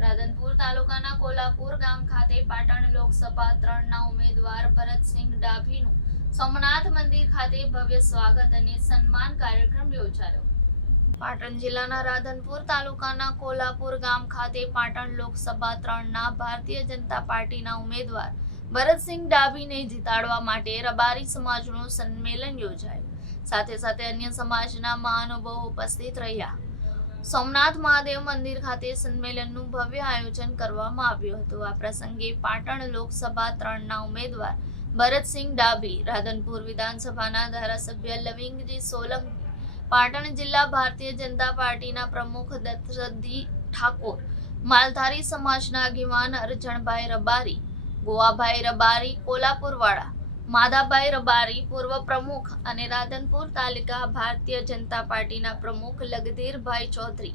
રાધનપુર તાલુકાના કોલાપુર ગામ ખાતે પાટણ લોકસભા ત્રણના ઉમેદવાર ભરતસિંહ ડાભીનું સોમનાથ મંદિર ખાતે ભવ્ય સ્વાગત અને સન્માન કાર્યક્રમ યોજાયો. પાટણ જિલ્લાના રાધનપુર તાલુકાના કોલાપુર ગામ ખાતે પાટણ લોકસભા ત્રણના ભારતીય જનતા પાર્ટીના ઉમેદવાર ભરતસિંહ ડાભીને જીતાડવા માટે રબારી સમાજનું સંમેલન યોજાયું. સાથે સાથે અન્ય સમાજના મહાનુભાવો ઉપસ્થિત રહ્યા. સોમનાથ મહાદેવ મંદિર ખાતે સંમેલનનું ભવ્ય આયોજન કરવામાં આવ્યું હતું. આ પ્રસંગે પાટણ લોકસભા ત્રણના ઉમેદવાર ભરતસિંહ ડાભી, રાધનપુર વિધાનસભાના ધારાસભ્ય લવિંગજી સોલંકી, પાટણ જિલ્લા ભારતીય જનતા પાર્ટીના પ્રમુખ દત્તરદી ઠાકોર, માલધારી સમાજના આગેવાન અરજણભાઈ રબારી, ગોવાભાઈ રબારી કોલાપુરવાળા માધાભાઈ રબારી, પૂર્વ પ્રમુખ અને રાધનપુર તાલુકા ભારતીય જનતા પાર્ટીના પ્રમુખ લગધીરભાઈ ચૌધરી,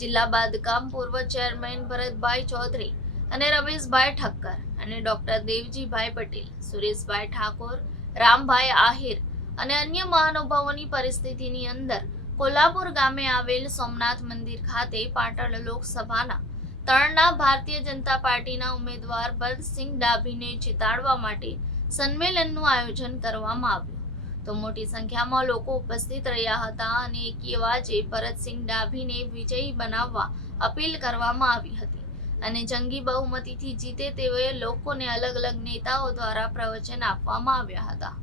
જિલ્લા બાંધકામ પૂર્વ ચેરમેન ભરતભાઈ ચૌધરી અને રમેશભાઈ ઠક્કર અને ડોક્ટર દેવજીભાઈ પટેલ, સુરેશભાઈ ઠાકોર, રામભાઈ આહિર અને અન્ય મહાનુભાવોની પરિસ્થિતિની અંદર કોલ્હાપુર ગામે આવેલ સોમનાથ મંદિર ખાતે પાટણ લોકસભાના તળના ભારતીય જનતા પાર્ટીના ઉમેદવાર ભરતસિંહ ડાભીને જીતાડવા માટે સંમેલનનું આયોજન કરવામાં આવ્યું. તો મોટી સંખ્યામાં લોકો ઉપસ્થિત રહ્યા હતા અને એકી અવાજે ભરતસિંહ ડાભીને વિજયી બનાવવા અપીલ કરવામાં આવી હતી. અને જંગી બહુમતીથી જીતે તેઓએ લોકોને અલગ અલગ નેતાઓ દ્વારા પ્રવચન આપવામાં આવ્યા હતા.